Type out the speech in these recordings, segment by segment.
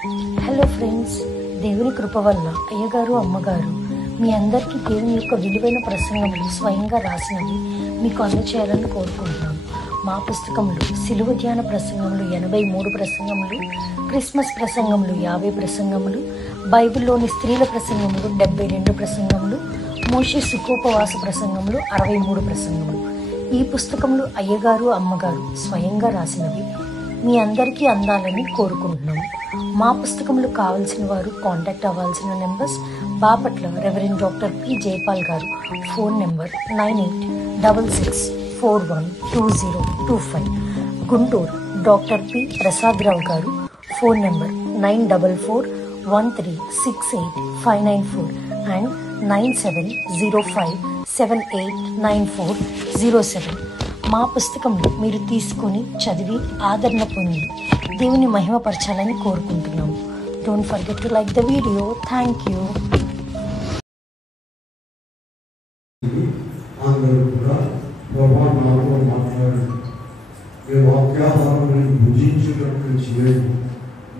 Hello friends, దేవుని కృప వల్ల అయ్యగారు అమ్మగారు మీ అందరికీ దేవుని యొక్క విలువైన ప్రసంగములు స్వయంగా రాసినవి మీకు అందచేయాలని కోరుకుంటున్నాను. మా పుస్తకంలో సిలువ ధ్యాన ప్రసంగములు 83 ప్రసంగములు, క్రిస్మస్ ప్రసంగములు 50 ప్రసంగములు, బైబిల్లోని స్త్రీల ప్రసంగములు 72 ప్రసంగములు, మోషే సుఖోపవాస ప్రసంగములు 63 ప్రసంగములు. ఈ పుస్తకములు అయ్యగారు అమ్మగారు స్వయంగా రాసినవి మీ అందరికీ అందాలని కోరుకుంటున్నాము. మా పుస్తకములు కావాల్సిన వారు కాంటాక్ట్ అవ్వాల్సిన numbers: Bapatla reverend doctor P Jayapal గారు, phone number 9866412025. Guntur doctor P Prasadarao గారు, ఫోన్ నెంబర్ 9441368594 అండ్ 9705789407. మా పుస్తకంలో మీరు తీసుకొని చదివి ఆదరణ పొంది దేవుని మహిమపరచాలని కోరుకుంటున్నాము. Don't forget to like the video. Thank you. అందరూ కూడా ప్రభా నాతో మాట్లాడండి, ఈ వాక్యాధారం నేను భుజించేటట్లు చేయండి,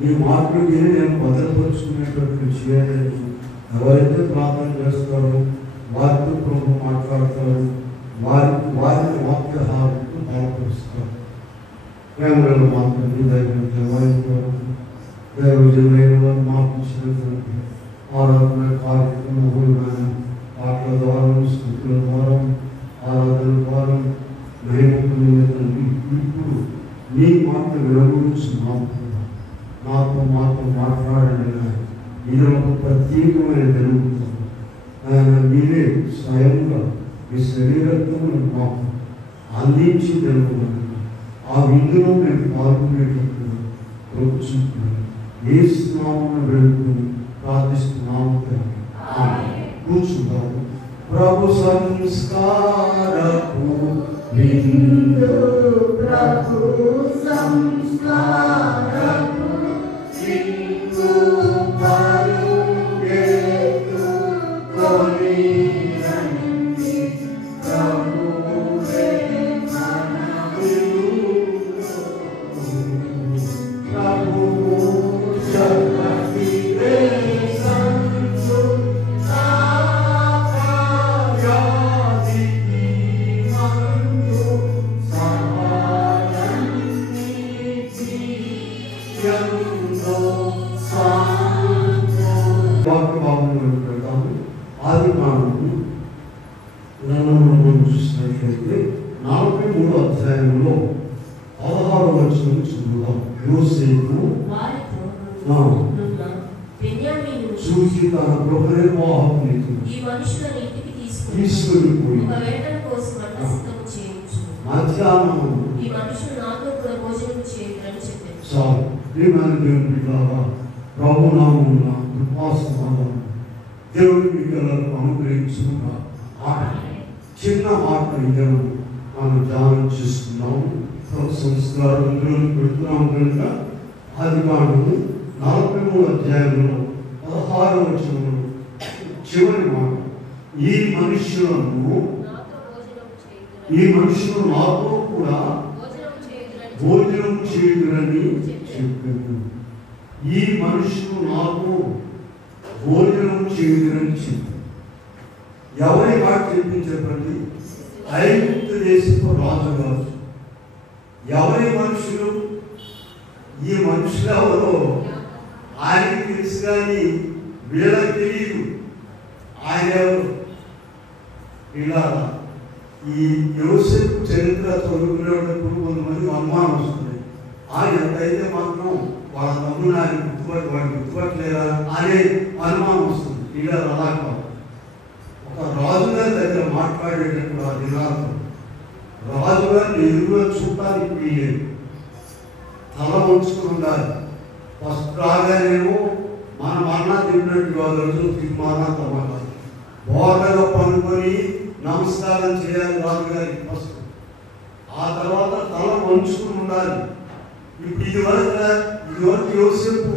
నీ మాటలు నేను భద్రపరుచుకునేటట్లు చేయాలని ఎవరైతే ప్రార్థన చేస్తారో వారితో ప్రభు మాట్లాడతారు, వారికి వాక్యాహారంతో బలపరుస్తారు. ప్రేమలను మాట్లాడి దైవజనులైన వారు మాకు ఇచ్చినటువంటి ఆరాధన కార్యక్రమం పాటల ద్వారా, స్థుతుల ద్వారా, ఆరాధన ద్వారా ఇప్పుడు నీ మాట వినగూర్చున్నాం. నాతో మాట్లాడండి. ఇది ఒక ప్రత్యేకమైన జరుగుతుంది. ఆయన మీరే స్వయంగా మీ శరీరంతో మాకు అందించి జరుగుతుంది. ఆ విందులో మేము పాల్గొనేటప్పుడు చూపుతున్నాను. ఏ స్నామం వెళ్తుంది ప్రార్థిస్తున్నాము. కూర్చుంటాము. ప్రభు సంస్కారపు విందు, ప్రభు సంస్కారపు విందు పరుగెత్తుకొని రండి, ప్రభువే మన విందు. ప్రభువు చక్కటి దేశంలో ఆది కాండము చూసినట్లయితే 43వ అధ్యాయంలో 16వ వచనం చదువుదాం. యోసేపు చూసి తన గృహనిర్వాహకుని తీసుకుని పోయి మధ్యాహ్నం చాలు ప్రియమైన దేవుని బిడ్డలారా, ప్రభునామమున కృపాసమాధానం దేవుని బిడ్డలకు అనుగ్రహించుకున్న చిన్న మాట ఇద్దరు మనం ధ్యానం చేసుకున్నాము. సంస్కారం పెడుతున్నాము కనుక ఆది కాండము 43వ అధ్యాయంలో 16వ వచనంలో చివరి మాట, ఈ మనుషులు నాతో కూడా భోజనం చేయుదురని చెప్పారు. ఈ మనుషులు నాకు భోజనం చేయుదురని చెప్పారు. ఎవరి మాట చెప్పించండి? ఐగుప్తు దేశపు రాజుగారు. ఎవరి మనుషులు? ఈ మనుషులు ఎవరో ఆయనకి తెలుసు, కానీ వీళ్ళకి తెలియదు ఆయన ఎవరు. ఇలా ఈ యోసేపు చరిత్ర చదువుకునేటప్పుడు కొంతమంది అనుమానం వస్తుంది. ఆయన ఎంతైతే మాత్రం వాళ్ళ తమ్ముడు ఆయన గుర్తుపట్టలేదా అనే అనుమానం వస్తుంది. ఇలా అలా కాదు. ఒక రాజుగారి దగ్గర మాట్లాడేటప్పుడు ఆ దినాలతో రాజుగారిని ఎదురుగా చూడటానికి వీలేదు, తల ఉంచుకుని ఉండాలి. ఫస్ట్ రాగానేమో మనం అన్నా తిన్నట్టు రోజు తిమ్మానంత మాట్లాడాలి, బోర్డలో పనుకొని నమస్కారం చేయాలి రాజుగారికి ఫస్ట్. ఆ తర్వాత తల వంచుకుని ఉండాలి. ఇప్పుడు ఇదివరకు యోసేపు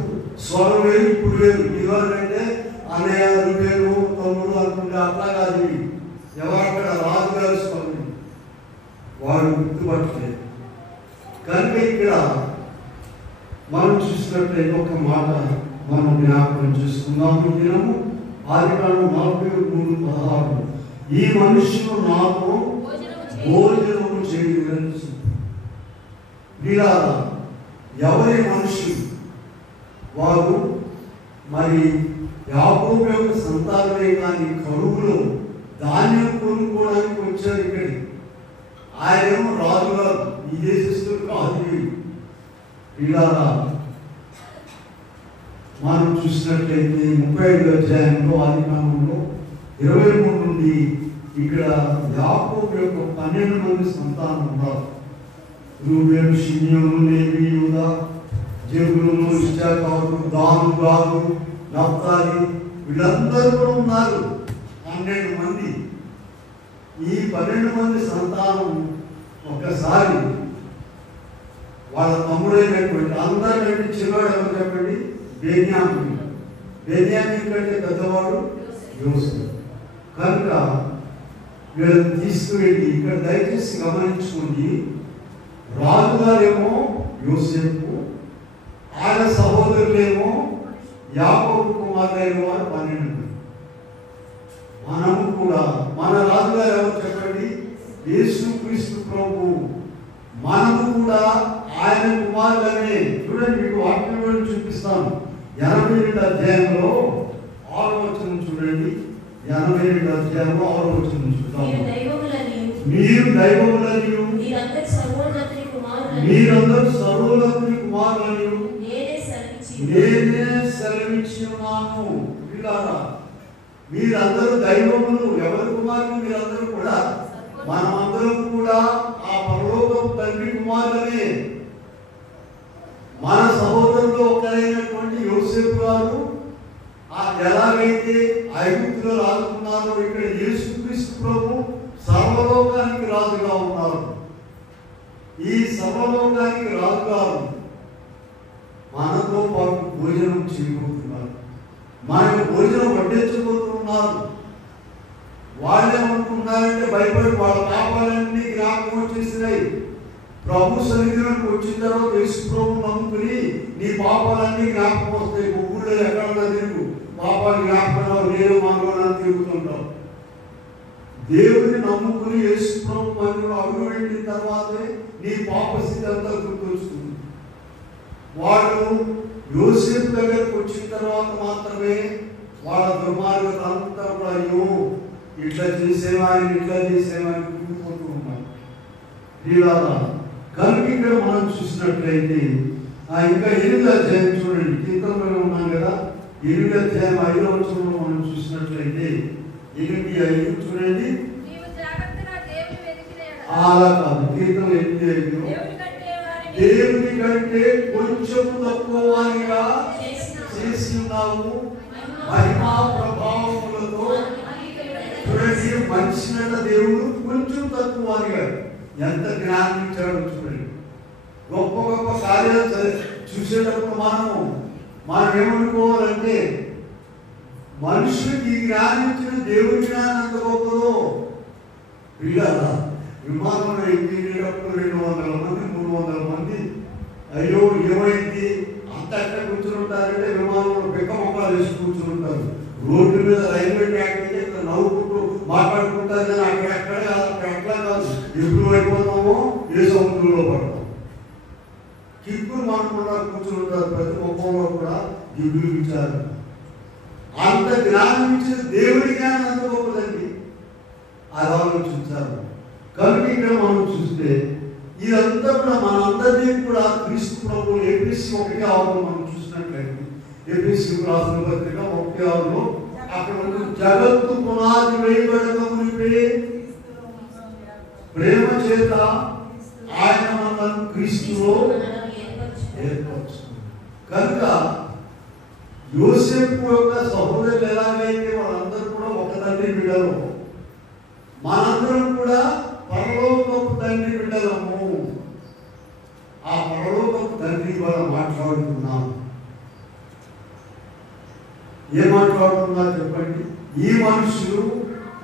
స్వరం వేరు, ఇప్పుడు వేరు. ఇదివరకు అంటే అన్నయ్య వేరు, తమ్ముడు అనుకుంటే అట్లా కాదు. ఎవరక్కడ రాజుగారి స్వరం వాడు గుర్తుపట్టలేదు కనుక ఇక్కడ మనం చూసినట్లయితే ఒక మాట మనం జ్ఞాపకం చేసుకుందాము. దినము ఆదికాండం 43:16 ఈ మనుషులు నాకు భోజనము చేయుదురని వీళ్ళ ఎవరి మనుషులు వారు మరి యాకోబు యొక్క సంతానమే కానీ కరువులో ధాన్యం కొనుక్కోవడానికి వచ్చారు ఇక్కడికి. ఆయనేమో రాజు గారు, ఈ దేశస్తులు కాదు. వీళ్ళారా మనం చూసినట్లయితే 35వ అధ్యాయంలో ఆదికాండంలో 23 నుండి ఇక్కడ యాకోబు యొక్క 12 మంది సంతానం ఉన్నారు. రూబేను, షిమ్యోను, లేవి, యూదా, జెబూలూను, ఇశ్శాఖారు, దాను, గాదు, నఫ్తాలి వీళ్ళందరూ కూడా ఉన్నారు. 12 మంది. ఈ 12 మంది సంతానం ఒక్కసారి వాళ్ళ తమ్ముడైనటువంటి అందరికంటే చిన్నవాడు ఎవరు చెప్పండి? బెన్యామీను. బెన్యామీను కంటే పెద్దవాడు యోసేపు. కనుక వీళ్ళని తీసుకువెళ్ళి ఇక్కడ దయచేసి గమనించుకోండి. రాజుగారేమో యోసేపు, ఆయన సహోదరులేమో యాకోబు కుమారులైన వారు 12. మనము కూడా మన రాజుగారు ఎవరు చెప్పండి? యేసుక్రీస్తు ప్రభు. మనము కూడా ఆయన కుమారులనే. చూడండి, మీకు వాక్యం చూపిస్తాను. 82వ అధ్యాయంలో 6వ వచనం చూడండి. 82వ అధ్యాయంలో 6వ వచనం చూద్దాం. మీరు దైవములను మీరందరూ సర్వోన్నతుని కుమారులను నేనే సెలవిచ్చి ఉన్నాను. వీళ్ళారా మీరందరూ దైవములు. ఎవరి కుమారులు? మీరందరూ కూడా, మనమందరం కూడా ఆ పరలోకపు తండ్రి కుమారులనే. మన సహోదరులు ఒకరైనటువంటి యోసేపు గారు ఎలాగైతే ఐగుప్తులో రాజుకున్నారో, ఇక్కడ యేసుక్రీస్తు ప్రభు సర్వలోకానికి రాజుగా ఉన్నారు. ఈ సర్వలోకానికి రాజుగారు మనతో పాటు భోజనం చేయబోతున్నారు. మనకు భోజనం వడ్డించబోతున్నారు. వాళ్ళేమనుకుంటున్నారంటే భయపడి వాళ్ళ పాపాలన్నీ జ్ఞాపకం వచ్చేసినాయి. ప్రభు సన్నిధిలోకి వచ్చిన తర్వాత యేసు ప్రభు నమ్ముకుని నీ పాపాలన్నీ జ్ఞాపకం వస్తాయి. ఊళ్ళో ఎక్కడన్నా తిరుగు, పాపాలు జ్ఞాపకం నేను మనలోనే తిరుగుతుంటాం. దేవుడిని నమ్ముకుని యేసు ప్రభు మందిలో అడుగు వెళ్ళిన తర్వాతే నీ పాప స్థితి అంతా గుర్తొస్తుంది. వాళ్ళు యోసేపు దగ్గరకు వచ్చిన తర్వాత మాత్రమే వాళ్ళ దుర్మార్గత అంతా కూడా అయ్యో ఇట్లా చేసేవాడిని కూలిపోతూ ఉన్నారు. ఇలా కనుక ఇక్కడ మనం చూసినట్లయితే ఇంకా 8వ అధ్యాయం చూడండి. కీర్తనలో ఉన్నాం కదా, 8వ అధ్యాయం 5వ వచనంలో మనం చూసినట్లయితే 8:5 చూడండి. అలా కాదు, కీర్తన 8:5 దేవుని కంటే కొంచెం తక్కువ వారిగా చేసి ఉన్నావు మహిమా ప్రభావములతో. చూడండి, మనిషినట దేవుడు కొంచెం తక్కువ వారిగా ఎంత జ్ఞానం ఇచ్చాడు చూడండి. గొప్ప గొప్ప కార్యాలు చూసేటప్పుడు మనం ఏమనుకోవాలంటే మనుషులకి ఈ జ్ఞానం ఇచ్చిన దేవుడి జ్ఞానం ఎంత గొప్పదో. పిల్లల విమానంలో ఎక్కినప్పుడు 200 మంది 300 మంది అయ్యో ఏమైంది అంత ఎక్కడ కూర్చుని ఉంటారంటే విమానంలో పెక్క మొక్కలు వేసి కూర్చుని ఉంటారు. రోడ్డు మీద రైల్వే ట్రాక్ మీద ఇక్కడ నవ్వుకుంటూ మాట్లాడుకుంటారు. కానీ అక్కడ ఎట్లా కాదు, ఎప్పుడు అయిపోతామో ఏ సముద్రంలో పడతాం. కిక్కులు మనకుండా కూర్చుని ఉంటారు. ప్రతి ముఖంలో కూడా దిగులు ఇచ్చారు. అంత జ్ఞానం ఇచ్చిన దేవుడి జ్ఞానం అంత గొప్పదండి. అది ఆలోచించారు. కనుక ఇక్కడ మనం చూస్తే ఇదంతా కూడా మనందరినీ కూడా క్రీస్తు ప్రభు ఎపిసి 1:6 మనం చూసినట్లయితే, ఎపిసి రాసిన పత్రిక 1:6లో అక్కడ జగత్తు పునాది వేయబడక మునిపే ప్రేమ చేత ఆయన మనల్ని క్రీస్తులో ఏర్పరుచుకున్నాడు. కనుక యోసేపు యొక్క సహోదరులు ఎలాగైతే వాళ్ళందరూ కూడా ఒక తండ్రి బిడ్డలు, మనందరం కూడా పరలోకపు తండ్రి బిడ్డలము. ఆ పరలోకపు తండ్రి కూడా మాట్లాడుతున్నాం. ఏం మాట్లాడుతున్నారు చెప్పండి? ఈ మనుషులు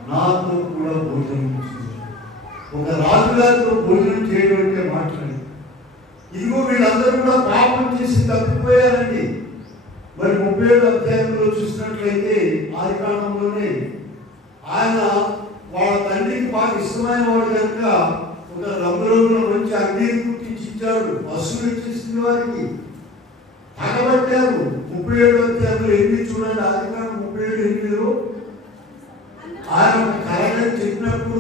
నాతో కూడా భోజనం చేస్తారు. ఒక రాజుగారితో భోజనం చేయడం అంటే మాట్లాడి ఇదిగో వీళ్ళందరూ కూడా పాపం చేసి తప్పిపోయారండి. మరి 37వ అధ్యాయంలో చూసినట్లయితే ఆదికాండంలోనే ఆయన వాళ్ళ తండ్రికి బాగా ఇష్టమైన వాడు కనుక ఒక రంగురంగుల మంచి అగ్నిని పుట్టించాడు. పశువులు ఇచ్చేసింది వారికి, తగబట్టారు. 37వ అధ్యాయంలో ఎన్ని చూడండి, ఆదికాండం 37:8లో ఆయన ఒక కరగని చెప్పినప్పుడు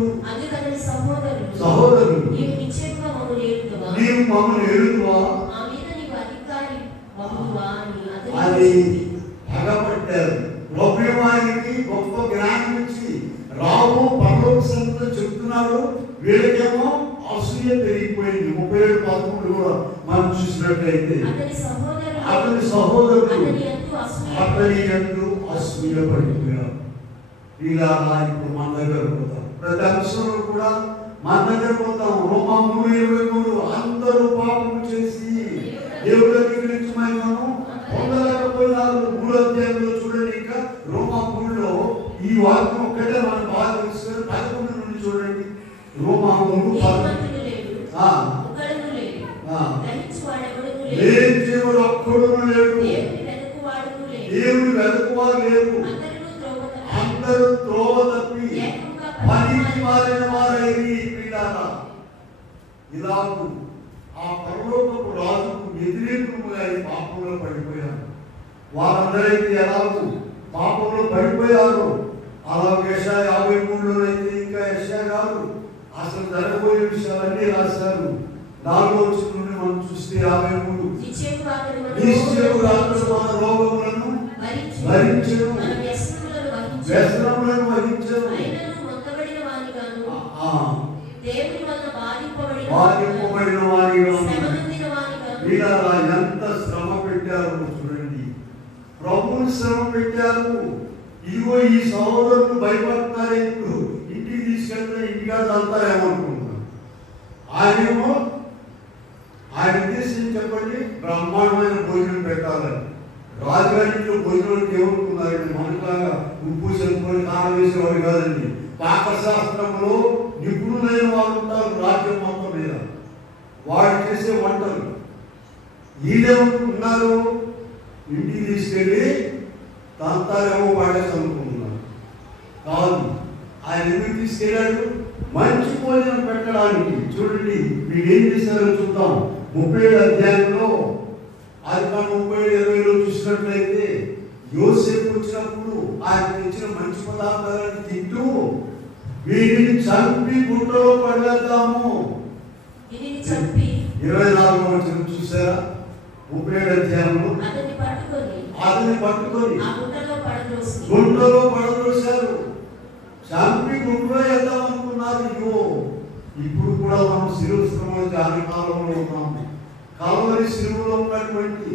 సహోదరులు నీవు మమ్మల్ని ఏలుదువా అని పగబట్టారు. ప్రభువానికి గొప్ప జ్ఞానం ఇచ్చి రాము పరలోక సంగతులు చెప్తున్నాడు. వీళ్ళకేమో అసూయ పెరిగిపోయింది. 37:13 కూడా మనం చూసినట్లయితే అతని సహోదరులు అతని యందు అసూయ పడిపోయారు. ఇలా ఇప్పుడు మన దగ్గర పోతాం, ప్రతి అంశంలో కూడా మన దగ్గర పోతాం. రోమా 3:23 అందరూ పాపం చేసి దేవుడి దగ్గర నుంచి మనం పొందలేకపోయినారు. 3వ అధ్యాయంలో చూడండి. ఇంకా రోమా 3లో ఈ వాక్యం ఒక్కటే మనం బాగా తెలుసుకొని 11 నుండి చూడండి. రోమా 3:11 దేవుడు ఒక్కడును లేడు, దేవుడు వెతుకువారు లేరు, అందరూ త్రోవ తప్పి పనికి మారిన వారైరి. ఇలాగూ ఆ పరలోకపు రాజుకు వ్యతిరేకముగా ఈ పాపంలో పడిపోయారు. వారందరైతే ఎలాగూ పాపంలో పడిపోయారు. అలాగే యెషయా 53లోనైతే ఇంకా యెషయా గారు అసలు జరగబోయే విషయాలన్నీ రాశారు. 4వ వచనం నుండి మనం చూస్తే 53 నిశ్చయముగా అతడు మన రోగములను భరించెను, వ్యసనములను వహించెను, బాధింపబడిన వారిగా వీళ్ళ ఎంత శ్రమ పెట్టారు చూడండి. ప్రభువుని శ్రమ పెట్టారు. ఇదిగో ఈ సహోదరులు భయపడుతున్నారు. ఇప్పుడు ఇంటికి తీసుకెళ్తే ఇంటికాడ అంటారేమనుకుంటున్నారు. ఆయనేమో ఆయన ఉద్దేశం చెప్పండి, బ్రహ్మాండమైన భోజనం పెట్టాలని. రాజుగారింట్లో భోజనం ఏమనుకున్నారండి, మనలాగా ఉప్పు చెప్పుకొని కారం వేసేవాడు కాదండి. పాకశాస్త్రంలో నిపుణులైన వారు ఉంటారు రాజ్యం మొత్తం మీద, వాడు చేసే వంటలు. వీళ్ళేమనుకుంటున్నారు, ఇంటికి తీసుకెళ్ళి తంతారేమో పాడేసి అనుకుంటున్నారు. కాదు, ఆయన ఎందుకు తీసుకెళ్ళాడు, మంచి భోజనం పెట్టడానికి. చూడండి వీళ్ళు ఏం చేశారో చూద్దాం. 37వ అధ్యాయంలో ఆదికాండం 37:20లో చూసినట్లయితే యోసేపు వచ్చినప్పుడు ఆయన తెచ్చిన మంచి పదార్థాలను తింటూ వీరిని చంపి గుట్టలో పడేద్దాము. 24వ వచనం చూసారా, 37వ అధ్యాయంలో అతన్ని పట్టుకొని గుంటలో పడదోశారు. చంపి గుంటలో వేద్దాం అనుకున్నారు. ఇగో ఇప్పుడు కూడా మనం శిలువ శ్రమ జాని కాలంలో ఉన్నాము. కల్వరి శిలువలో ఉన్నటువంటి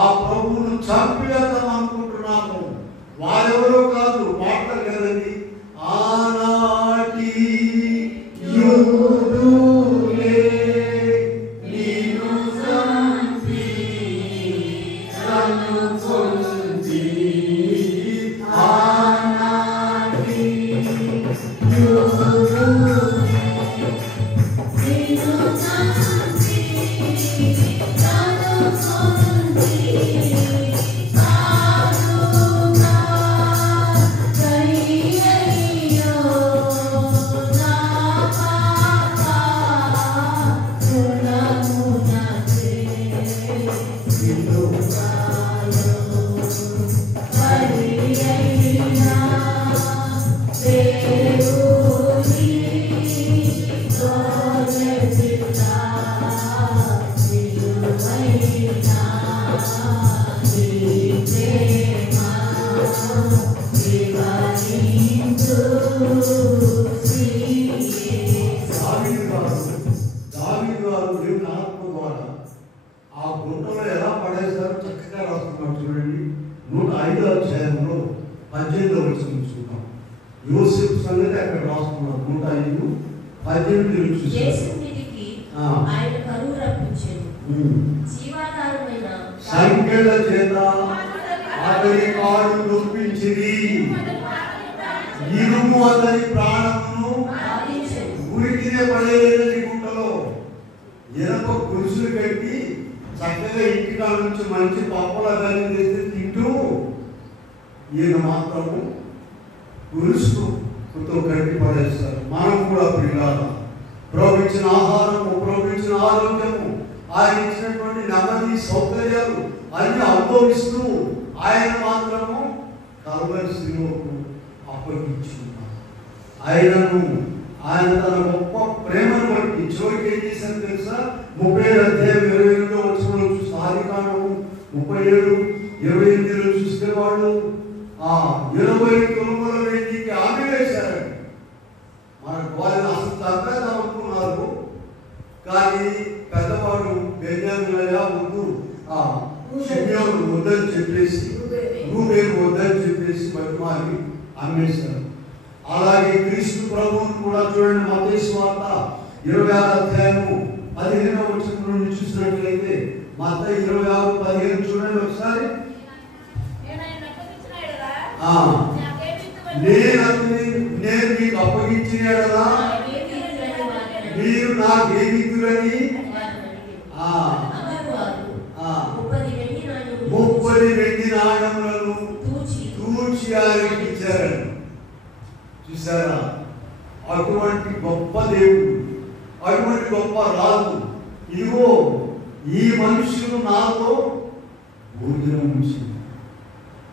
ఆ ప్రభువును చంపి వేద్దాం అనుకుంటున్నాము. వారెవరో కాదు, మాటలు కదండి, ఆనాటి యూదులే నిన్ను చంపి నన్ను పొంది, ఆనాటి యూదులే నిన్ను చంపి నన్ను పొంది, ఆ గుంటలో ఎలా పడేశారో చక్కగా రాస్తున్నారు. చూడండి 105వ అధ్యాయంలో 18వ వచనం చూద్దాం. యోసేపు సంగతి అక్కడ రాస్తున్నారు. 105:18 సంఖ్యల చేత అతని కాడు నొప్పించిరి, ఇరుము అతని ప్రాణమును ఉరికినే పడేలేదని గుంటలో. ఇనప గురుసులు కట్టి చక్కగా ఇంటికాడ నుంచి మంచి పప్పులన్నీ తెచ్చి తింటూ, ఈయన మాత్రము గురుసుతో కట్టి పడేస్తారు. మనం కూడా ప్రియులారా ప్రభు ఇచ్చిన ఆహారము, ప్రభు ఇచ్చిన ఆరోగ్యము, ఆయన ఇచ్చినటువంటి నెమ్మది సౌకర్యాలు అన్ని అనుభవిస్తూ ఆయన మాత్రము కల్వరి శిలువకు అప్పగించుకున్నారు. ఆయన తన గొప్ప ప్రేమను బట్టి చివరికి ఏం చేశారు తెలుసా? 37 వచనంలో చూస్తే, ఆదికాండము 37:28 చూస్తే వాళ్ళు 20 తులముల వెండికి ఆమె వేశారండి. మనకు వాళ్ళు అసలు తగ్గదనుకున్నారు, కానీ పెద్దవాడు బెన్యామీనయ్య ముందు షిమ్యోను వద్దని చెప్పేసి, రూబేను వద్దని చెప్పేసి బతిమాలి అమ్మేశారు. అలాగే క్రీస్తు ప్రభువును కూడా చూడండి, మత్తయి సువార్త 26:15 వచనం నుండి చూసినట్లయితే, మత్తయి 26:15 చూడండి ఒకసారి. నేను మీకు అప్పగించిన ఎడలా మీరు నాకేమిద్దురని 30 వెండి నాణెములను తూచి ఆయనకి ఇచ్చారని. చూసారా? అటువంటి గొప్ప దేవుడు, అటువంటి గొప్ప రాజు. ఇదిగో ఈ మనుషులు నాతో భోజనం ఉంచింది.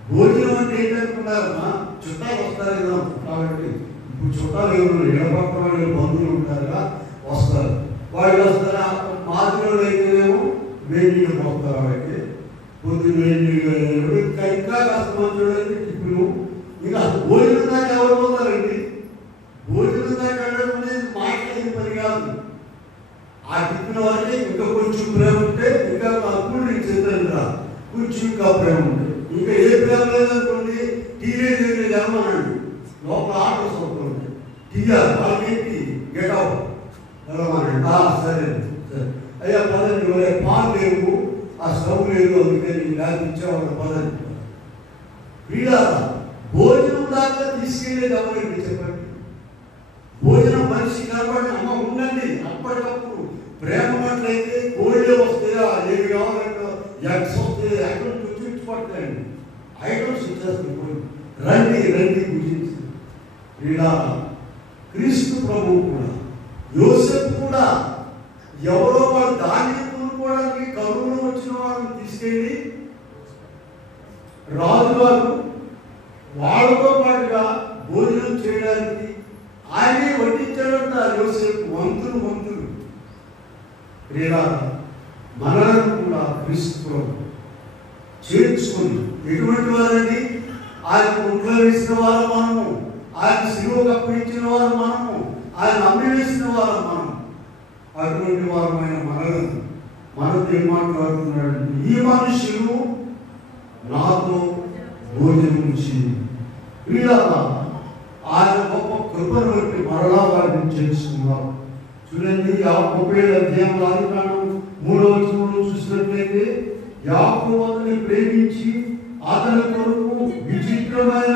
భోజనం అంటే ఏంటనుకున్నారమ్మా? చుట్టాలు వస్తారు కదా, కాబట్టి ఇప్పుడు చుట్టాలు ఎవరు ఎడపక్క వాళ్ళు బంధువులు ఉంటారుగా, వస్తారు. వాళ్ళు వస్తారు. మాదిలో అయితేనేమో వేడి నీళ్ళు పోస్తారు. వాళ్ళకి పొద్దున్న వేడి నీళ్ళు ఇంకా కాస్త మంచి ఇప్పుడు ఇంకా భోజనం దాకా ఎవరు పోతారండి? భోజనం దాకా వెళ్ళడం అనేది మాట్లాడిన పని కాదు. ఆ తిప్పిన వారికి ఇంకా కొంచెం ప్రేమ ఉంటే, ఇంకా అప్పుడు నేను చేద్దాను కొంచెం ఇంకా ప్రేమ ఉంటుంది. ఇంకా ఏ ప్రేమ లేదనుకోండి, టీనేజ్ జన్మనండి, లోపల ఆటో సౌకర్యం తీయాలి. వాళ్ళకేంటి గెట్ అవుట్ వెళ్ళమనండి. సరే సరే అయ్యా పదండి, పాలు లేవు, ఆ స్టవ్ లేదు, అందుకని నాకు ఇచ్చేవాళ్ళు పదండి. వీళ్ళ భోజనం దాకా తీసుకెళ్ళేది ఎవరండి చెప్పండి? భోజనం మనిషి కనబడి అమ్మ ఉండండి, అప్పటికప్పుడు ప్రేమ అట్లయితే కోళ్ళే వస్తాయా, ఏవి కావాలంటే ఎగ్స్ వస్తాయి, ఐటమ్స్ వచ్చి పడతాయండి, ఐటమ్స్ ఇచ్చేస్తాయి. రండి రండి భుజించి. వీళ్ళ క్రీస్తు ప్రభువు కూడా, యోసేపు కూడా ఎవరో వాళ్ళు ధాన్యం కొనుక్కోవడానికి కరువులో వచ్చిన వాళ్ళని తీసుకెళ్ళి రాజుగారు వాళ్ళతో పాటుగా భోజనం చేయడానికి ఆయనే వడ్డించాడంట యోసేపు. వంతులు ప్రియుల మనలను కూడా క్రీస్తు ప్రభు చేర్చుకుని, ఎటువంటి వారండి? ఆయన ఒంట్లో వేసిన వారు మనము, ఆయన శిలువకు అప్పగించిన వారు మనము, ఆయన అమ్మి వేసిన వారు మనము. అటువంటి వారమైన మనలను మనతో ఏం మాట్లాడుతున్నాడంటే, ఈ మనుషులు నాతో భోజనం ఇచ్చింది. వీళ్ళ ఆయన గొప్ప కృపను బట్టి మరలా వారిని చేసుకున్నారు. చూడండి, 37 ఆదికాండం 3వ వచనంలో చూసినట్లయితే, యాకోబు అతన్ని ప్రేమించి అతని కొరకు విచిత్రమైన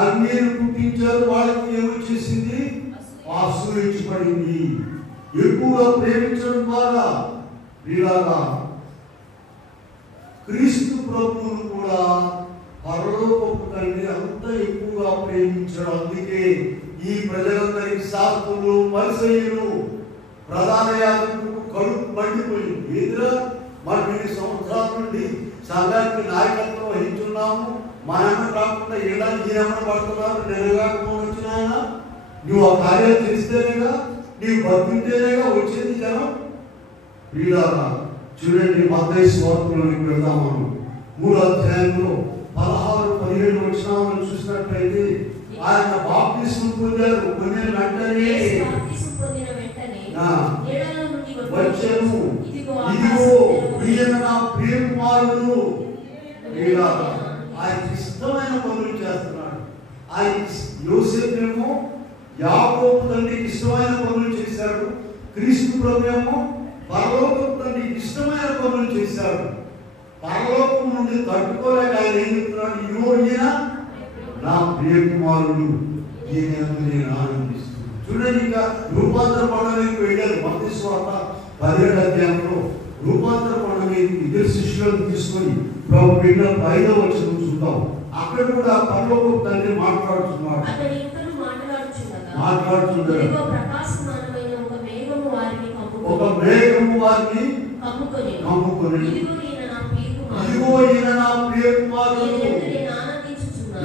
అగ్నిని పుట్టించారు. వాళ్ళకి ఏమొచ్చేసింది? ఆశ్రయించబడింది. ఎక్కువగా ప్రేమించడం ద్వారా వీళ్ళగా క్రీస్తు ప్రభువును కూడా పరలోకపు తండ్రి అంత ఎక్కువగా ప్రేమించాడు. అందుకే ఈ ప్రజలందరికీ శాస్త్రులు, పరిసయ్యులు, ప్రధాన యాజకులకు కడుపు మండిపోయింది. ఎదురా మనం 2 సంవత్సరాల నుండి సంఘానికి నాయకత్వం వహించున్నాము, మనమే కాకుండా ఇలా ఈయన పడుతున్నారు, నెలగా వచ్చినాయన, నువ్వు ఆ కార్యాలు చేస్తేనేగా, నీవు బతికితేనేగా వచ్చేది జనం. వీళ్ళగా చూడండి, మత్తయి సువార్తలోకి వెళ్దాం. మనం 3వ అధ్యాయంలో 16-17 వచనాలను చూసినట్లయితే, ఆయన బాప్తిస్మం పొందారు. పొందిన వెంటనే వచ్చాను, ఇదిగో ఈయన నా ప్రియ కుమారుడు. ఆయన ఇష్టమైన పనులు చేస్తున్నాడు. ఆయన యోసేపేమో యాకోబు తండ్రికి ఇష్టమైన పనులు చేశాడు. క్రీస్తు ప్రభు ఏమో పరలోకపు తండ్రికి ఇష్టమైన పనులు చేశాడు. పరలోకం నుండి తట్టుకోలేక ఆయన ఏం చెప్తున్నాడు? ఇదిగో ఈయన నా ప్రియ కుమారుడు, ఈయన నేను ఆనందిస్తున్నాను. చూడండి, ఇంకా రూపాంతర పడడానికి వెళ్ళారు. మత్తయి సువార్త 17వ అధ్యాయంలో రూపాంతర కొండ మీద ఇద్దరు శిష్యులను తీసుకొని ప్రభు బిడ్డ 5వ వచనం చూద్దాం. అక్కడ కూడా పరలోకపు తండ్రి మాట్లాడుతున్నాడు. ఒక మేఘము వారిని కమ్ముకొని ఇదిగో ఈయన నా ప్రియ కుమారుడు.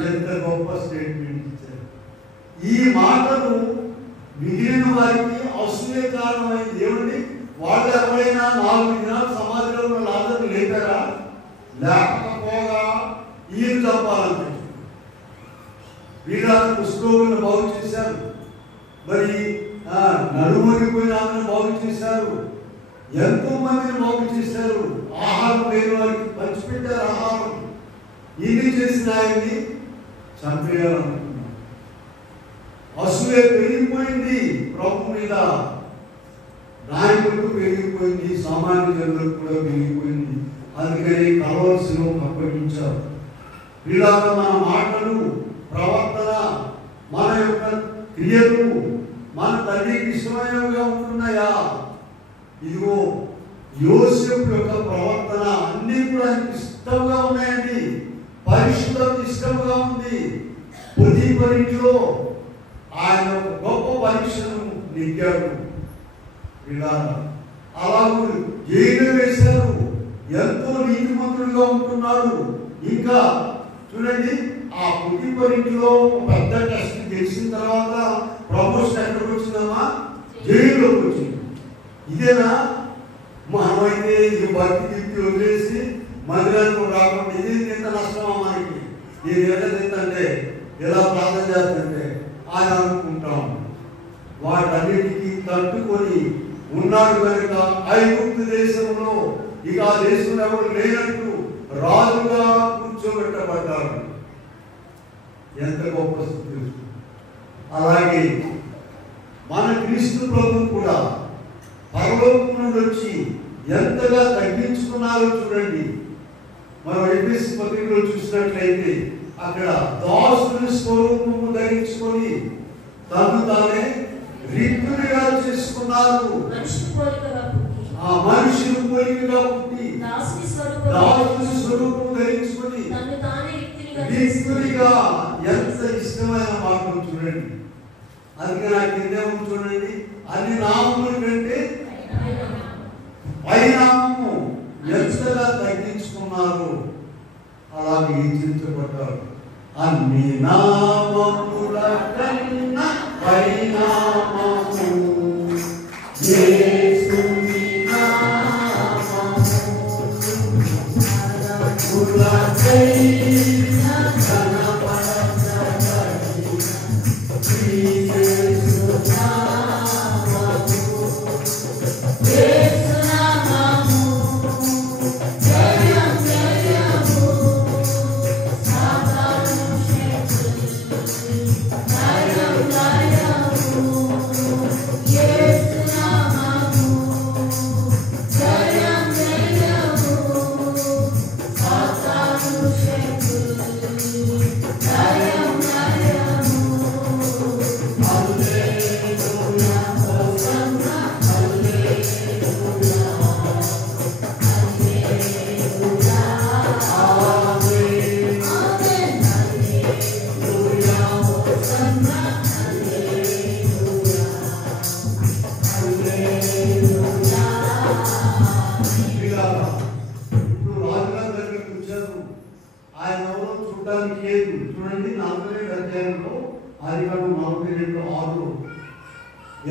ఎంత గొప్ప స్టేట్మెంట్ ఇచ్చారు. ఈ మాటలు మిగిలిన వారికి అసూయ కారణమైంది. ఏమండి, వాళ్ళు ఎవరైనా 4 దినాలు సమాధిలో ఉన్న లాజరును లేపారా? లేకపోగా ఈయన చెప్పాలంటే వీళ్ళని కుష్ఠరోగులను బాగు చేశారు, మరి నడుమరిపోయిన ఆమెను బాగు చేశారు, ఎంతో మందిని బాగు చేశారు, ఆహారం లేని వారికి పంచిపెట్టారు ఆహారం. ఇది చేసిన ఆయన్ని చంపేయాలనుకున్నారు. అసూయ పెరిగిపోయింది ప్రభు మీద, నాయకులకు పెరిగిపోయింది, సామాన్య జనులకు కూడా పెరిగిపోయింది. అందుకని కలవలసిన అప్పగించారు. వీళ్ళ మన మాటలు, ప్రవర్తన, మన యొక్క క్రియలు మన తండ్రికి ఇష్టమైనవిగా ఉంటున్నాయా? ఇదిగో యోసేపు యొక్క ప్రవర్తన అన్నీ కూడా ఆయనకి ఇష్టంగా ఉన్నాయండి. పరిశుద్ధత ఇష్టంగా ఉంది. పొతీఫరు ఇంట్లో ఆయన గొప్ప పరీక్షను నెగ్గాడు. ఇలా అలాగూ జైలు వేశారు. ఎంతో నీతిమంతుడిగా ఉంటున్నాడు. ఇంకా చూడండి, ఆ పొతీఫరు ఇంట్లో పెద్ద టెస్ట్ చేసిన తర్వాత ప్రమోషన్ ఎక్కడికి వచ్చిందమ్మా? జైల్లోకి వచ్చింది. ఇదేనా మనమైతే ఈ భక్తి తిప్పి వదిలేసి మందిరానికి రాకుండా ఇది ఎంత నష్టమా మనకి? ఇది ఏంటంటే ఎలా ప్రార్థన చేస్తుంటే ఆయన అనుకుంటాం. వాటన్నిటికీ తట్టుకొని ఉన్నాడు కనుక ఐగుప్తు దేశంలో ఇక ఆ దేశంలో ఎవరు లేనట్టు రాజుగా కూర్చోబెట్టబడ్డారు. ఎంత గొప్ప స్థితి! అలాగే మన క్రీస్తు ప్రభువు కూడా పరలోకం నుండి వచ్చి ఎంతగా తగ్గించుకున్నారో చూడండి. మనం ఎఫెసీ పత్రికలో చూసినట్లయితే అక్కడ దాసుని స్వరూపము ధరించుకొని తను తానే రిక్తునిగా చేసుకున్నారు. ఆ మనుషులు పోలికగా పుట్టి దాసుని స్వరూపము ధరించుకొని రిక్తునిగా, ఎంత ఇష్టమైన మాటలు చూడండి. అందుకే నాకు ఇందేమో చూడండి, అన్ని నామముల కంటే పైనామము ఎంతగా తగ్గించుకున్నారు. అలాగే హెచ్చించబడ్డారు. అన్ని నామముల కన్నా పైనామము యేసుని నామము.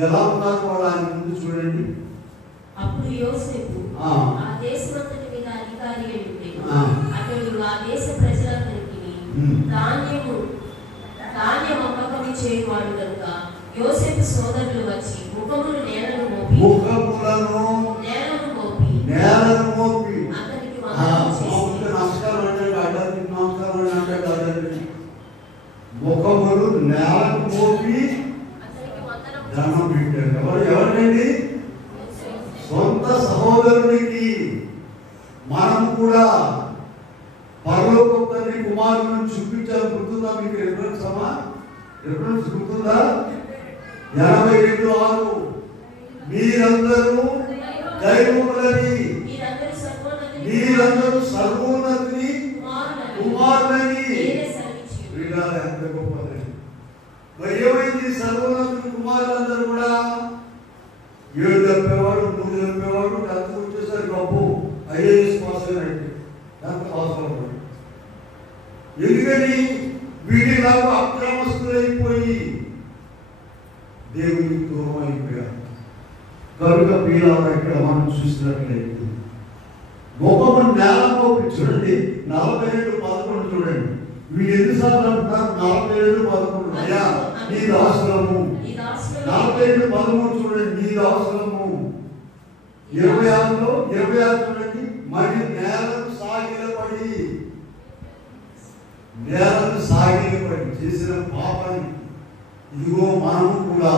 ఎలా ఉన్నారు వాళ్ళు ఆయన ముందు చూడండి. అప్పుడు యోసేపు ఆ దేశమంతటి మీద అధికారి ఉంటే అతడు ఆ దేశ ప్రజలందరికీ ధాన్యం అమ్మకము చేయువాడు కనుక యోసేపు సోదరులు వచ్చి ముఖమును నేలను మోపి అతనికి నమస్కారం అంటే ముఖములు నేలను మోపి ధనం పెట్టారు. ఎవరినండి? సొంత సహోదరునికి. మనం కూడా పరలోకపు తండ్రి కుమారుని చూపించాలి. గుర్తుందా మీకు? రిఫరెన్స్ గుర్తుందా? 82:6 మీరందరూ దైవములని మీరందరూ మీరందరూ సర్వోన్నతుని సర్వోన్నతిని కుమారులని. మీరే సెలవిచ్చారు. వీళ్ళ ఎంత గొప్పది. మరి ఏమైంది? సర్వోన్నతుని కుమారులందరూ కూడా 7 తప్పేవాడు, 3 తప్పేవాడు, 10కి వచ్చేసరికి గొప్ప IAS పాస్ అయినట్టు 10th పాస్ అవ్వడు. ఎందుకని? వీడిలాగా అక్రమస్తులైపోయి దేవునికి దూరం అయిపోయారు. కనుక వీళ్ళ ఇక్కడ మనం చూసినట్లయితే ముఖము నేలపోయి చూడండి. 42:11 చూడండి. వీళ్ళు ఎన్నిసార్లు అంటున్నారు? 42:11 అయ్యా నీ దాసులము. 42:13 చూడండి, నీ దాసులము. 26 చూడండి, మరి నేలను సాగిలపడి చేసిన పాపాన్ని ఇదిగో మనము కూడా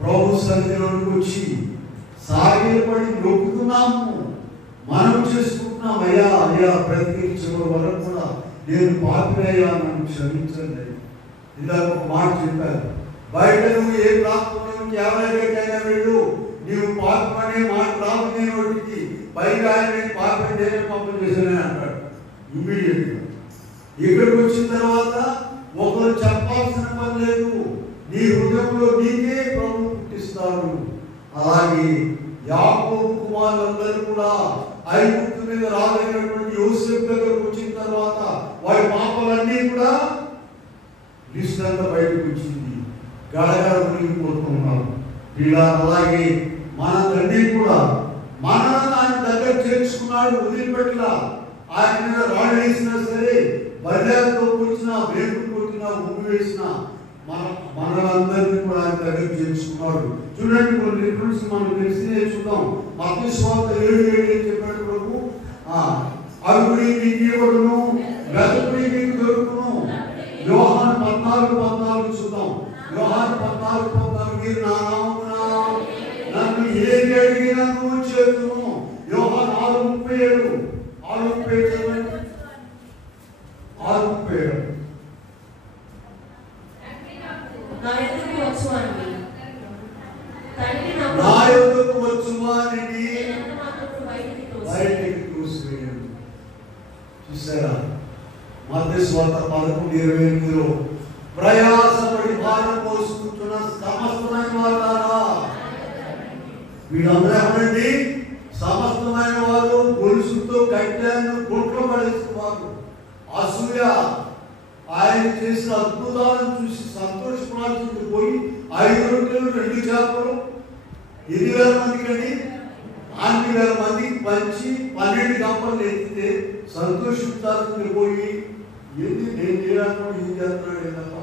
ప్రభు సన్నిధిలోకి వచ్చి సాగిలపడి నొక్కుతున్నాము, మనం చేసుకుంటున్నాం. అయ్యా అయ్యా ప్రతిష్ఠించే వరకు కూడా నేను పాపినయ్యా, నన్ను క్షమించండి. ఇందాక ఒక మాట చెప్పారు, బయట నువ్వు ఏ ప్రాంతంలో ఎవరైనా వెళ్ళు, నీవు పాపం అనే మాట రాదు నేను వాటికి, పైగా ఆయన పాపం నేనే పాపం చేశానని అంటాడు ఇమ్మీడియట్గా. ఇక్కడికి వచ్చిన తర్వాత ఒకరు చెప్పాల్సిన పని లేదు, నీ హృదయంలో నీకే ప్రభు పుట్టిస్తారు. అలాగే యాకోబు కుమారులందరూ కూడా ఐగుప్తు మీద రాలేనటువంటి యోసేపు దగ్గరకు వచ్చిన తర్వాత వారి పాపాలన్నీ కూడా లిస్ట్ అంతా బయటకు వచ్చింది. గడగడ మునిగిపోతున్నారు. ఇలా అలాగే మన తండ్రి కూడా మనల్ని ఆయన దగ్గర చేర్చుకున్నాడు, వదిలిపెట్టలా. ఆయన మీద రాళ్ళు వేసినా సరే, బర్రెలతో కూర్చున్నా, వేపుడు కొట్టినా, ఉమ్మి వేసినా మనలందరినీ కూడా ఆయన దగ్గర చేర్చుకున్నాడు. చూడండి, కొన్ని రిఫరెన్స్ మనం తెలిసి చూద్దాం. మత్తయి సువార్త 7:7 చెప్పాడు ప్రభు, అడుగుడి మీకు ఇవ్వడును, వెతుకుడి మీకు దొరుకును. యోహాను 14:14 చూద్దాం. యోహాను 14:14 మీరు నా నామమున నన్ను ఏది అడిగినా నువ్వు చేతును. యోహాను 6:37 6:37 నా యొద్దకు వచ్చువానిని బయటికి తోసివేయను. చూసారా? మత్తయి సువార్త 11:28 ప్రయాసపడి భారం మోసుకుంటున్న సమస్తమైన వారులారా, వీళ్ళందరూ ఎవరండి? సమస్తమైన వారు, గొలుసుతో కట్టాను గుంట్లో పడేస్తున్నారు. అసూయ, ఆయన చేసిన అద్భుతాలను చూసి సంతోషపడాల్సింది పోయి 5 రొట్టెలు 2 చేపలు 8,000 మందికి అండి 8,000 మందికి పంచి 12 గంపలు ఎత్తితే సంతోషించాల్సింది పోయి ఏంది నేను చేయాలని ఏం చేస్తున్నాడు ఏంటప్ప,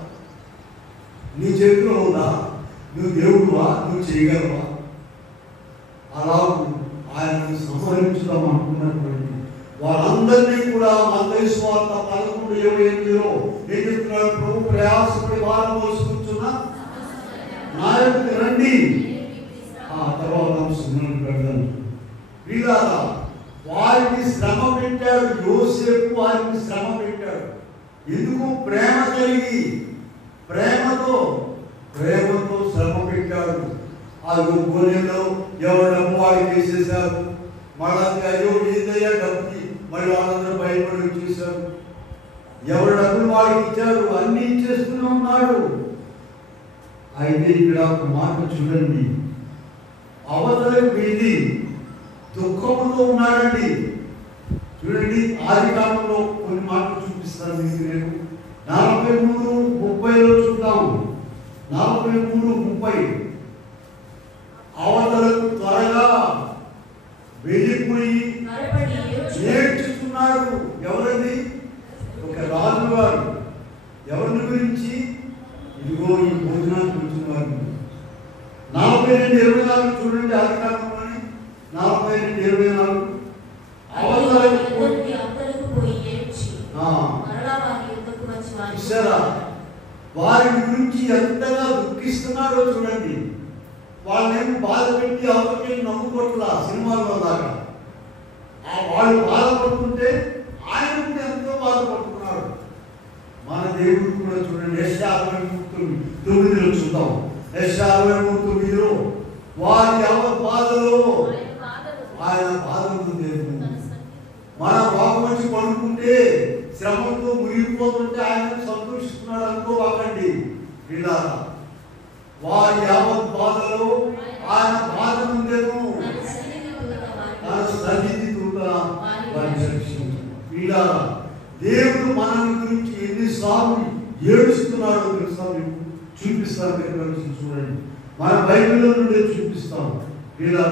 నీ చేతిలో ఉందా, నువ్వు దేవుడువా, నువ్వు చేయగలవా? అలా ఆయనను సంహరించుదాం అనుకున్నటువంటి వారందరినీ కూడా మత్తయి సువార్త 11:28 ఏం చెప్తున్నాడు ప్రభు? ప్రయాసపడి భారం మోసుకుంటున్న నా యొద్దకు రండి. ఆ తర్వాత పెడదాను. వీళ్ళారా వారిని శ్రమ పెట్టాడు. యోసేపు వారిని శ్రమ పెట్టాడు. ఎందుకు? ప్రేమ కలిగి ప్రేమతో శ్రమ పెట్టాడు. అది గొర్రెలో ఎవరు డబ్బు వాడికి వేసేసారు. మళ్ళీ అయ్యో ఏదయ్యా డబ్బుకి మళ్ళీ వాళ్ళందరూ భయపడి వచ్చేసారు. ఎవరు డబ్బులు వాడికి ఇచ్చారు, అన్ని ఇచ్చేస్తూనే ఉన్నాడు. అయితే ఇక్కడ ఒక మాట చూడండి, అవతల వీధి దుఃఖంలో ఉన్నాడండి. చూడండి, ఆది కాలంలో కొన్ని మాటలు చూపిస్తాను మీకు. నేను 43:30 చూద్దాం. 43:30 అవతలకు త్వరగా వెళ్ళిపోయి ఏడ్చుతున్నాడు. ఎవరండి? ఒక రాజు గారు. ఎవరిని గురించి? ఇదిగో ఈ భోజనానికి వచ్చిన వారిని. 42:24 చూడండి, ఆది కాలంలోని 42:24 చూసారా? వారి గురించి ఎంతగా దుఃఖిస్తున్నాడో చూడండి. వాళ్ళేమో బాధ పెట్టి అవతలకి నవ్వుకోట్లా సినిమాల్లో దాకా. వాళ్ళు బాధపడుతుంటే ఆయన కూడా ఎంతో బాధపడుతున్నాడు. మన దేవుడు కూడా చూడండి, యెషయా 63:9 చూద్దాం. యెషయా 63:9 వారి బాధలో ఆయన బాధను దేవుడు. మన బాగు మంచి పడుకుంటే శ్రమతో మురిగిపోతుంటే ఆయన సంతోషిస్తున్నాడు అనుకోవాకండి. ఇలా వారి యావత్ బాధలో ఆయన బాధ నుండేను తన సన్నిధి దూత వారిని రక్షించాడు. ఇలా దేవుడు మన గురించి ఎన్నిసార్లు ఏడుస్తున్నాడో తెలుసా? మీకు చూపిస్తాను, చూడండి. మన బైబిల్లో నుండే చూపిస్తాం. ఇలా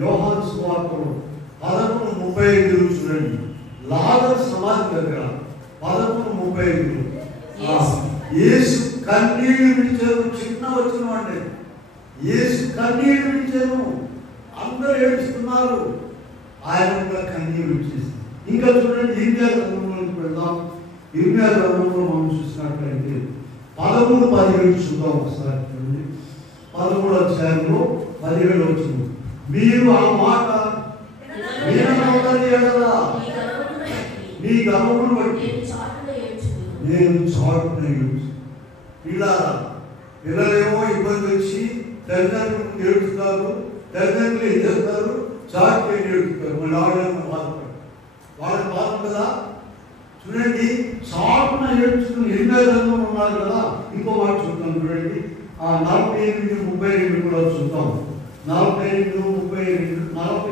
యోహాను సువార్తలో 11:35 చూడండి. లాజరు సమాధి దగ్గర 11:35 యేసు కన్నీళ్లు విడిచారు. చిన్న వచ్చిన వాడే యేసు కన్నీళ్లు విడిచారు. అందరూ ఏడుస్తున్నారు, ఆయన కూడా కన్నీళ్లు విడిచేసి. ఇంకా చూడండి, ఇర్మియా గ్రంథంలోకి వెళ్దాం. ఇర్మియా గ్రంథంలో మనం చూసినట్లయితే 13:17 చూద్దాం ఒకసారి. చూడండి, 13వ అధ్యాయంలో 17 వచ్చింది. మీరు ఆ మాట మీ గర్వమును బట్టి నేను చాటున ఏడ్చు. పిల్లలేమో ఇబ్బంది వచ్చి తల్లిదండ్రులు ఏడుస్తారు, తల్లిదండ్రులు ఏం చేస్తారు? చాటు ఏడుస్తారు. మన ఆవిడేమో బాధపడతారు. వాళ్ళకి బాధ కదా. చూడండి, చాటున ఏడ్చుకుని ఎన్నో ఉన్నారు కదా. ఇంకో మాట చూద్దాం. చూడండి, 48:32 కూడా చూద్దాం. 48:32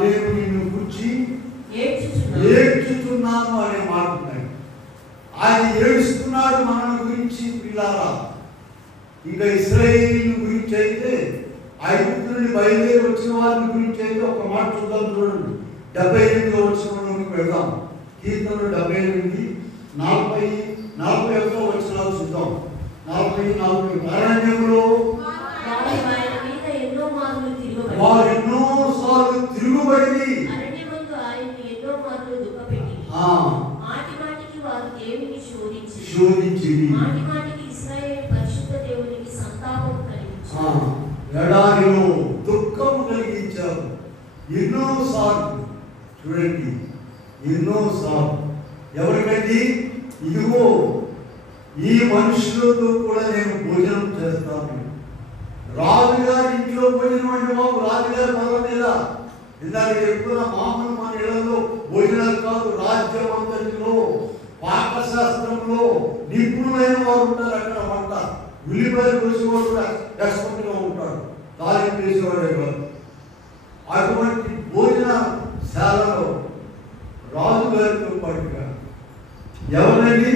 నేను నిన్ను కూర్చి ఏడ్చుతున్నాను అనే మాట ఉన్నాయి. ఆయన ఏడుస్తున్నాడు మన గురించి. పిల్లారా, ఇంకా ఇశ్రాయేలు గురించి అయితే, ఐగుప్తు బయలుదేరి వచ్చిన వారి గురించి అయితే ఒక మాట చూద్దాం. చూడండి, 78 వచనంలోకి వెళ్దాం. కీర్తనలు 78, 40 వచనాలు చూద్దాం. 40 అరణ్యంలో వారు ఎన్నోసార్లు తిరుగుబడి శోధించి ఎడారిలో దుఃఖము కలిగించారు. ఎన్నోసార్లు చూడండి, ఎన్నోసార్లు. ఎవరికండి? ఇదిగో ఈ మనుషులతో కూడా నేను భోజనం చేస్తాను. రాజుగారి ఇంట్లో భోజనం అంటే బాబు రాజుగారి పదం మీద ఇందాక చెప్పుకున్న మామూలు మన ఇళ్లలో భోజనాలు కాదు. రాజ్యం అంతటిలో పాకశాస్త్రంలో నిపుణులైన వారు ఉంటారు. అక్కడ వంట ఉల్లిపాయలు కోసేవాడు కూడా ఎక్స్పర్ట్ గా ఉంటాడు. తాలింపు వేసేవాడే కాదు. అటువంటి భోజనశాలలో రాజుగారితో పాటుగా ఎవరిని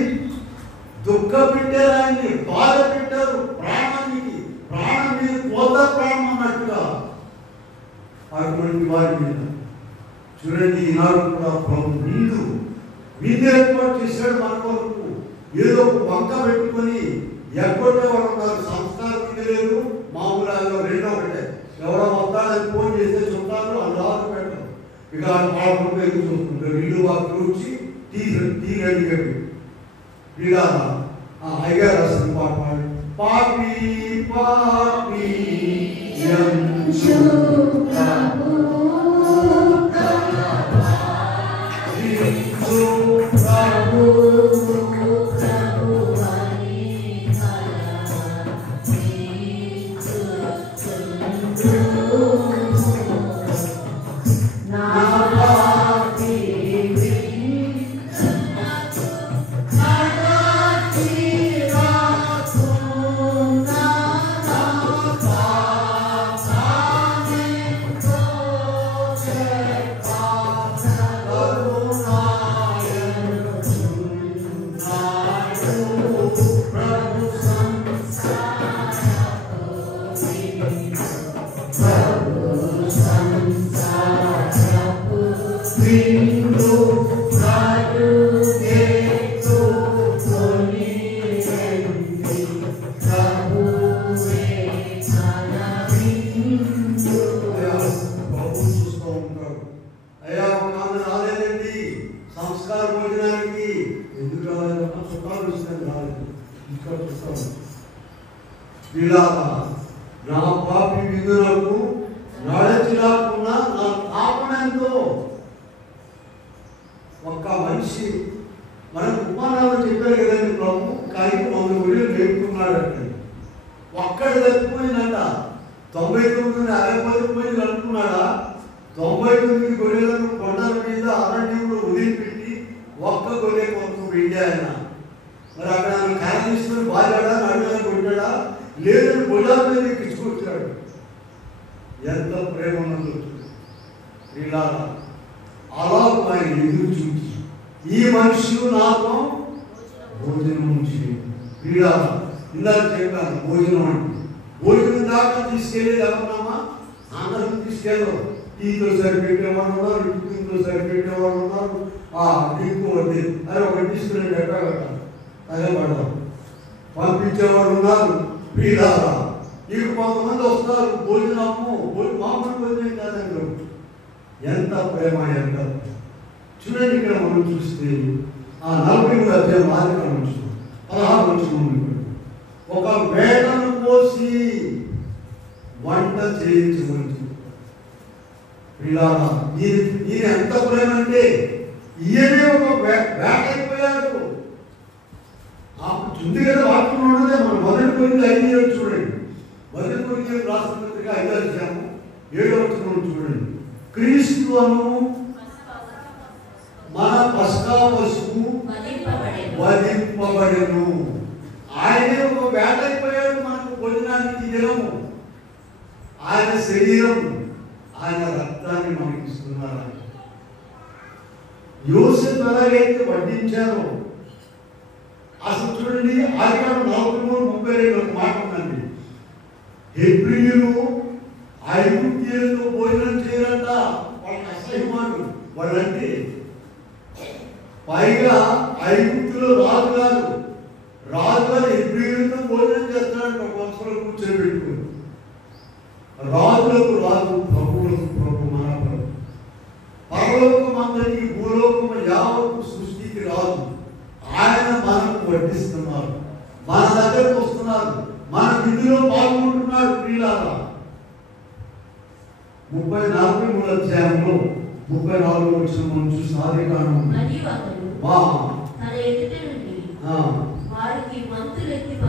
దుఃఖ పెట్టారు, ఆయన్ని బాధ పెట్టారు. ప్రాణం మీద పోతా ప్రాణం అన్నట్టుగా అటువంటి వారి మీద చూడండి. ఈనాడు కూడా ప్రభు విందు ఏర్పాటు చేశాడు మన కొరకు. ఏదో ఒక వంక పెట్టుకొని ఎక్కడే వాళ్ళు ఉన్నారు. సంస్కారం మీద లేదు, మామూలుగా రెండో ఒకటే. ఎవరో వస్తాడని ఫోన్ చేస్తే చుట్టాలు అందరూ పెట్టారు. ఇక వాళ్ళ ఎదురు చూసుకుంటారు. ఇల్లు వాళ్ళు వచ్చి టీ రెడీ పెట్టి ఇలా అయ్యారు. అసలు పాట పాపి పాపి నా పాపి విధులకు నడచిరాకున్నా నా తాపనంతో ఒక్క మనిషి మనకు ఉపమానాలు చెప్పారు కదండి ప్రభు. కానీ 100 గుళ్ళు నేర్పుకున్నాడంటే ఒక్కడు తప్పిపోయిందంట. 99 అరపది అనుకున్నాడా? 99 గొర్రెలను కొండల మీద అరణ్యంలో వదిలిపెట్టి ఒక్క గొర్రె కొరకు వెళ్ళి ఆయన. మరి అక్కడ కారణిస్తున్న బాగాడా, అడవిలో కొట్టాడా? లేదని భుజాల మీద ఎక్కించుకొచ్చాడు. ఎంత ప్రేమ ఉన్నదో ఇలా అలా ఆయన ఎదురు చూచి ఈ మనుషులు నాతో భోజనం చేయదు. ఇలా ఇందాక చెప్పాను, భోజనం అంటే భోజనం దాకా తీసుకెళ్ళేది ఎవరన్నామా? అందరం తీసుకెళ్ళరు. టీతో సరిపెట్టేవాళ్ళు ఉన్నారు, టిఫిన్తో సరిపెట్టేవాళ్ళు ఉన్నారు. డ్రింక్ వద్దు అరే ఒకటి తీసుకుని ఎట్లా కట్టాలి అదే పడదాం పంపించేవాళ్ళు ఉన్నారు. వీళ్ళారా ఇక కొంతమంది వస్తారు, భోజనము మామూలు భోజనం కాదండి. ఎంత ప్రేమ, ఎంత చూడండి. ఇక్కడ మనం చూస్తే 43వ అధ్యాయం 16 నుంచి ఒక వేటను పోసి వంట చేయించవచ్చు. ఈయన ఎంత ప్రేమ అంటే ఈయనే ఒక వేట అయిపోయాడు. చుంది కదా వాక్యం ఉండదే. మన మొదటి కొరింథీ 5 చూడండి. మొదటి కొరింథీ రాసిన పత్రిక 5వ అధ్యాయం 7వ వచనం చూడండి. క్రీస్తు అను మన పస్కా పశువు వధింపబడెను. ఆయనే ఒక వేట అయిపోయాడు మనకు భోజనానికి దినము. ఆయన శరీరం, ఆయన రక్తాన్ని మనకి ఇస్తున్నారు. యోసేపు ఎలాగైతే వడ్డించారో అసలు చూడండి. ఆదికాండం 43:32 ఒక మాట ఉందండి. హెబ్రీయులు ఐగుప్తీయులతో భోజనం చేయరంట. వాళ్ళకి అసహ్యమాడు వాళ్ళంటే. పైగా ఐగుప్తులో రాజు గారు హెబ్రీయులతో భోజనం చేస్తాడంట. ఒక వరుసలో కూర్చోబెట్టుకుని రాజులకు రాజు, ప్రభువులకు ప్రభు, మన ప్రభు. పరలోకం అందరికీ, భూలోకం యావత్తు సృష్టికి రాజు. ఆయన మనకు వడ్డిస్తున్నారు, మన దగ్గరకు వస్తున్నారు, మన విధిలో పాల్గొంటున్నాడు. ప్రియులారా 43వ అధ్యాయంలో 34వ వచనం మనం చూసి ఆదికాండం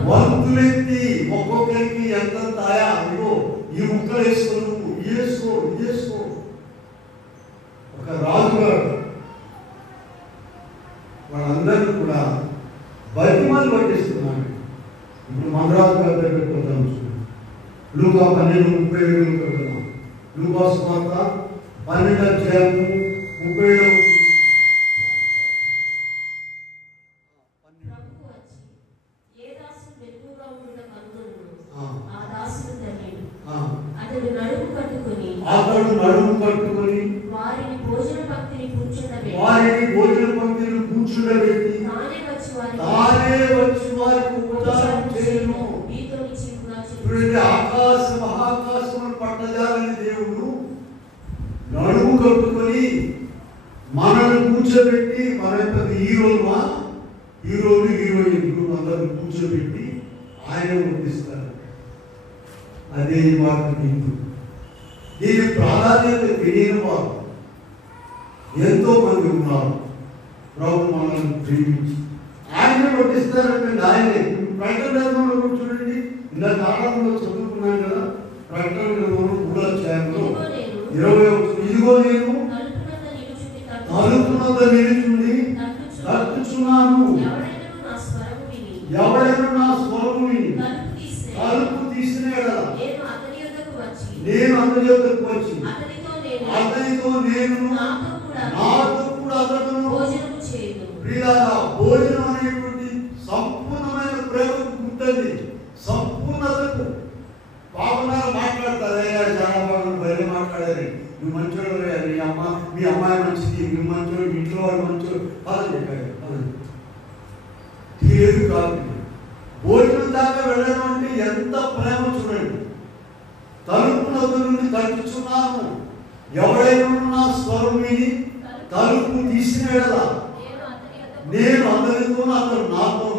వంతులెత్తి ఒక్కొక్కరికి ఎంత తాయా, ఇగో ఈ ముక్కలు వేసుకో, నువ్వు వేసుకో, ఇది వేసుకో. ఒక రాజుగారు వాళ్ళందరినీ కూడా బతిమాలు పట్టిస్తున్నాడు. ఇప్పుడు మన రాజు గారి దగ్గరికి వద్దాం. లూకా 12:37 లూకా సువార్త 12వ అధ్యాయము 37. అతడు నడుము కట్టుకొని వారిని భోజన పంక్తిని కూర్చుండబెట్టి తానే వచ్చి వారికి ఉపచారం చేయను. మహాకాశమును పట్టజాలని దేవుడు నడుము కట్టుకొని మనల్ని కూర్చోబెట్టి, మన యొక్క హీరోలు హీరోయిన్లు అందరిని కూర్చోబెట్టి ఆయన వడ్డిస్తారు. అదే వాటి హిందూ. దీని ప్రాధాన్యత తెలియని వారు ఎంతో మంది ఉన్నారు. ప్రభు మనల్ని ప్రేమించి ఆయన వడ్డిస్తారంటే ఆయనే. ప్రకటన గ్రంథంలో చూడండి, ఇలా కాలంలో చదువుకున్నాను కదా. ప్రకటన గ్రంథంలో 3వ అధ్యాయంలో 20 ఇదిగో నేను తలుపునొద్ద నిలుచుండి తట్టుచున్నాను. ఎవడైనా నా స్వరము విని తలుపు తీసిన ఎడల నేను అతని యొద్దకు వచ్చి అతనితో నేను నాతో కూడా అతను ప్రియులారా, భోజనం అనేటువంటి సంపూర్ణమైన ప్రేమకు గుర్తండి. సంపూర్ణతకు పాపనాలు మాట్లాడతారు. చాలా బాగా బయలు మాట్లాడారు. నువ్వు మంచోడు, మీ అమ్మాయి మంచిది, నువ్వు మంచోడు, ఇంట్లో వాడు మంచోడు పదం చెప్పాడు. తీరు కాదు. భోజనం దాకా వెళ్ళడం అంటే ఎంత ప్రేమ చూడండి. తలుపు నొద్ద నుండి తట్టుచున్నాను. ఎవడైనా నా స్వరం విని తలుపు తీసిన ఎడల నేను అందరితో, అతను నాతో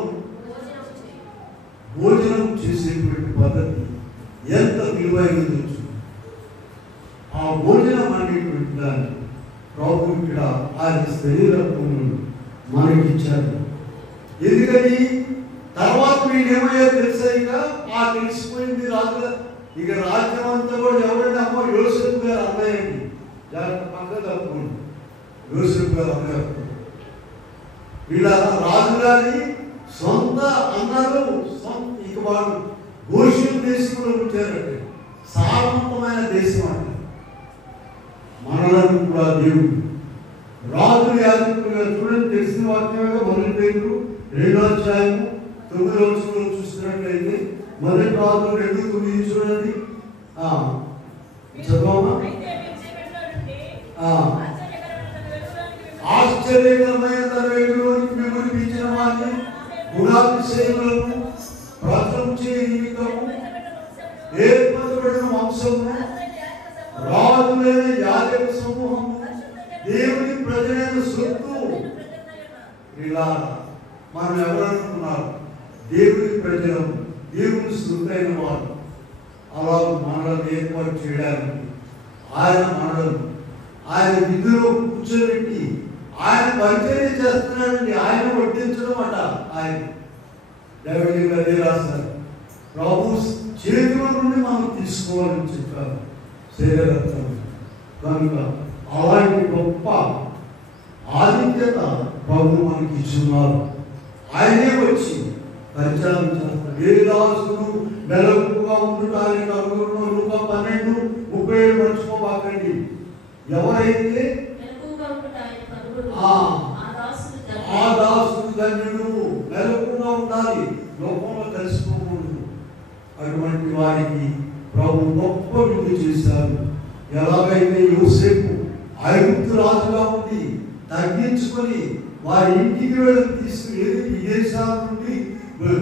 భోజనం చేసేటువంటి పద్ధతి ఎంత విలువైనది. ఆ భోజనం అనేటువంటి దాన్ని ప్రభు ఇక్కడ ఆయన శరీరము మనకిచ్చారు. ఎందుకని తర్వాత వీళ్ళు ఏమయ్యో తెలిసాయిగా తెలిసిపోయింది. ఇక రాజ్యం వీళ్ళ రాజుగారి సొంత అన్నారు, ఇక వాడు గోషెను దేశంలో ఉంచారంటే సారవంతమైన దేశం అంటే. మనలను కూడా దేవుడు రాజులు యాజకులుగా చూడండి, తెలిసిన వాక్యమే. మొదటి పేరు 2వ అధ్యాయము 9వ వచనంలో చూస్తున్నట్లయితే మొదటి రాజులు 2:9 చూడండి. చదవమా. ఆశ్చర్యకరమైన తన వెలుగులోనికి మిమ్మల్ని పిలిచిన వారిని గుణాతిశయములను ప్రశంసే నిమిత్తము ఏర్పరచబడిన వంశము, రాజులైన యాజక సమూహము, దేవుని ప్రజలైన సొత్తు. ఇలా మనం ఎవరనుకున్నారు? దేవుని ప్రజలు, దేవుని సొత్తైన వారు. అలా మనల్ని ఏర్పాటు చేయడానికి ఆయన విధులో కూర్చోబెట్టి ఆయన పరిచయం చేస్తున్నాడండి. ఆయన వడ్డించడం అట. ఆయన దైవజనులు అదే రాస్తారు, ప్రభు చేతుల నుండి మనం తీసుకోవాలని చెప్పారు శరీరత్వం. కనుక అలాంటి గొప్ప ఆధిక్యత ప్రభు మనకి ఇచ్చున్నారు. ఆయనే వచ్చి పరిచయం చేస్తారు. ఏ దాసును మెలకుగా ఉండటానికి అనుగుణంలో Luka 12:37 మర్చిపోబాకండి. ఎవరైతే ఆ దాసుడు ధన్యుడు, మెలకుగా ఉండాలి, లోకంలో కలిసిపోకూడదు. అటువంటి వారికి ప్రభు గొప్ప విధి చేశారు. ఎలాగైతే యోసేపు ఐగుప్తు రాజుగా ఉండి తగ్గించుకొని వారి ఇంటికి తీసుకుని విదేశాల నుండి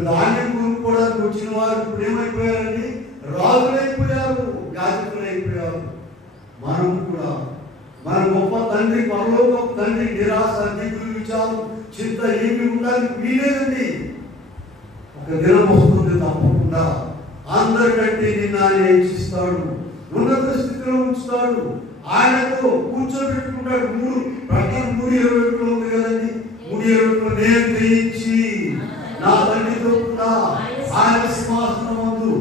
ధాన్యం కొనుక్కోవడానికి వచ్చిన వారు ఇప్పుడు ఏమైపోయారండి? రాజులైపోయారు, యాజకులైపోయారు. మనం కూడా మన గొప్ప తండ్రి, మనలో గొప్ప తండ్రి నిరాశ, దిగులు, విచారం, చింత ఏమి ఉండడానికి వీలేదండి. ఒక దినం వస్తుంది తప్పకుండా. అందరికంటే నిన్ను ఆయన హెచ్చిస్తాడు, ఉన్నత స్థితిలో ఉంచుతాడు, ఆయనతో కూర్చోబెట్టుకుంటాడు. 3:21 ఉంది కదండి. 3:21 నేను గ్రహించి నా తండ్రితో కూడా ఆయన సింహాసనం ముందు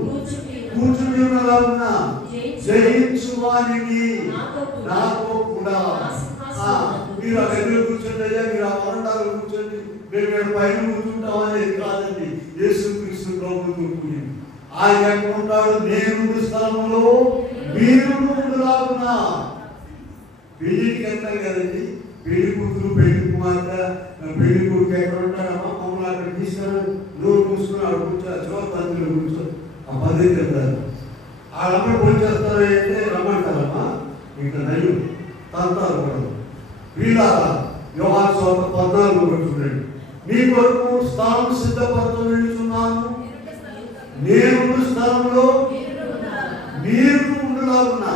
కూర్చుని ఉన్నలాగున జయించు వారిని నాతో కూడా. మీరు ఆ గదిలో కూర్చోండి అయ్యా, మీరు ఆ వరండాలో కూర్చోండి, మేము పైన కూర్చుంటాం అనేది కాదండి. యేసుక్రీస్తు ప్రభుత్వం కూడి ఆయన ఎక్కడ ఉంటాడు? నేను స్థలంలో మీరు ఉండులాగున. పెళ్లికి వెళ్తాం కదండి, పెళ్లి కూతురు, పెళ్లి కుమార్తె, పెళ్లి కొడుకు ఎక్కడ ఉంటాడమ్మా? మమ్మల్ని అక్కడ తీసుకొని నోరు మూసుకుని ఆడ కూర్చో, పందిలో కూర్చో. ఆ పద్ధతి వెళ్తారు. ఆ రమ్మని పోల్చేస్తారు అంటే రమ్మంటారమ్మా, ఇంకా నయ్యం తంతారు కూడా. వీళ్ళ యోహాను సువార్త 14 చూడండి. మీ కొరకు స్థానం సిద్ధపరచ వెళ్ళుచున్నాను, నేను స్థలంలో మీరు ఉండులాగున్నా.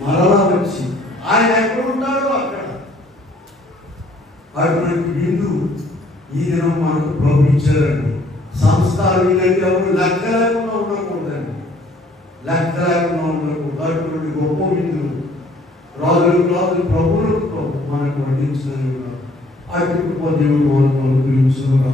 మరలా వచ్చి ఆయన ఎక్కడ ఉంటాడో అక్కడ. అటువంటి విందు ఈ దినం మనకు ప్రభు ఇచ్చారండి. సంస్కారం వీళ్ళకి ఎవరు లెక్క లేకుండా ఉండకూడదండి, లెక్క లేకుండా ఉండకూడదు. అటువంటి గొప్ప విందులు రాజులకు రాజు, ప్రభువులకు ప్రభు మనకు వడ్డించగలిగిన అటువంటి దేవుడు మనకు అనుగ్రహించుగా.